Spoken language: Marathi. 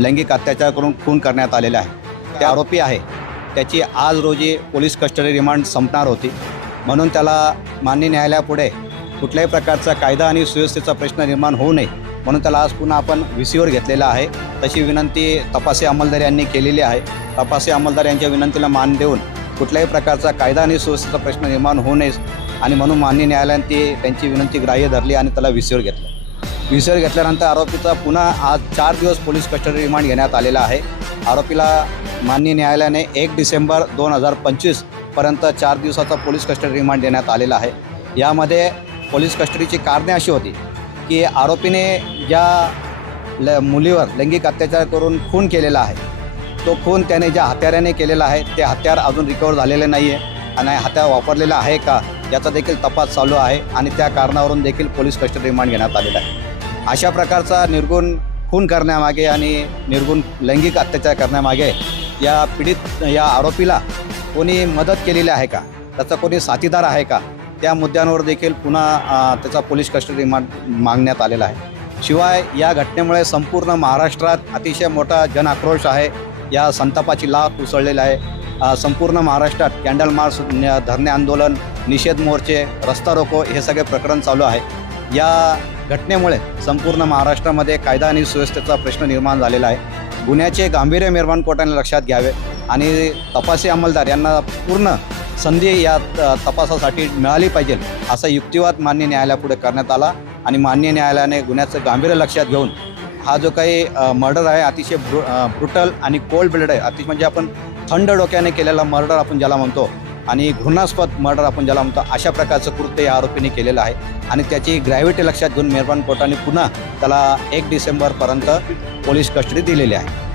लैंगिक अत्याचार करून खून करण्यात आलेला आहे ते आरोपी आहे त्याची आज रोजी पोलीस कस्टडी रिमांड संपणार होती म्हणून त्याला मान्य न्यायालयापुढे कुठल्याही प्रकारचा कायदा आणि सुव्यवस्थेचा प्रश्न निर्माण होऊ नये म्हणून त्याला आज पुन्हा आपण व्ही सीवर घेतलेला आहे तशी विनंती तपासी अमलदार यांनी केलेली आहे तपासी अमलदार यांच्या विनंतीला मान देऊन कुठल्याही प्रकारचा कायदा आणि सुव्यवस्थेचा प्रश्न निर्माण होऊ नये आणि म्हणून मान्य न्यायालयाने ती त्यांची विनंती ग्राह्य धरली आणि त्याला व्ही सीवर घेतलं विसर घेतल्यानंतर आरोपीचा पुन्हा आज चार दिवस पोलीस कस्टडी रिमांड घेण्यात आलेला आहे आरोपीला मान्य न्यायालयाने एक डिसेंबर दोन हजार पंचवीसपर्यंत चार दिवसाचा पोलीस कस्टडी रिमांड देण्यात आलेला आहे यामध्ये पोलीस कस्टडीची कारणे अशी होती की आरोपीने ज्या ल मुलीवर लैंगिक अत्याचार करून खून केलेला आहे तो खून त्याने ज्या हत्याराने केलेला आहे ते हत्यार अजून रिकवर झालेले नाही आहे आणि हत्यार वापरलेला आहे का याचा देखील तपास चालू आहे आणि त्या कारणावरून देखील पोलीस कस्टडी रिमांड घेण्यात आलेला आहे अशा प्रकारचा निर्गुण खून करण्यामागे आणि निर्गुण लैंगिक अत्याचार करण्यामागे या पीडित या आरोपीला कोणी मदत केलेली आहे का त्याचा कोणी साथीदार आहे का त्या मुद्द्यांवर देखील पुन्हा त्याचा पोलीस कस्टडी रिमांड मागण्यात आलेला आहे शिवाय या घटनेमुळे संपूर्ण महाराष्ट्रात अतिशय मोठा जनआक्रोश आहे या संतापाची लाभ उसळलेला आहे संपूर्ण महाराष्ट्रात कॅन्डल मार्च धरणे आंदोलन निषेध मोर्चे रस्ता रोको हे सगळे प्रकरण चालू आहे या घटनेमुळे संपूर्ण महाराष्ट्रामध्ये कायदा आणि सुव्यवस्थेचा प्रश्न निर्माण झालेला आहे गुन्ह्याचे गांभीर्य निर्माण कोर्टाने लक्षात घ्यावे आणि तपासी अंमलदार यांना पूर्ण संधी या तपासासाठी मिळाली पाहिजे असा युक्तिवाद मान्य न्यायालयापुढे करण्यात आला आणि मान्य न्यायालयाने गुन्ह्याचं गांभीर्य लक्षात घेऊन हा जो काही मर्डर आहे अतिशय ब्रु ब्रुटल आणि कोल्ड ब्लड आहे अतिशय म्हणजे आपण थंड डोक्याने केलेला मर्डर आपण ज्याला म्हणतो आणि घृणास्पद मर्डर आपण ज्याला म्हणतो अशा प्रकारचं कृत्य या आरोपीने केलेलं आहे आणि त्याची ग्रॅव्हिटी लक्षात घेऊन मेहरबान कोर्टाने पुन्हा त्याला एक डिसेंबरपर्यंत पोलीस कस्टडी दिलेली आहे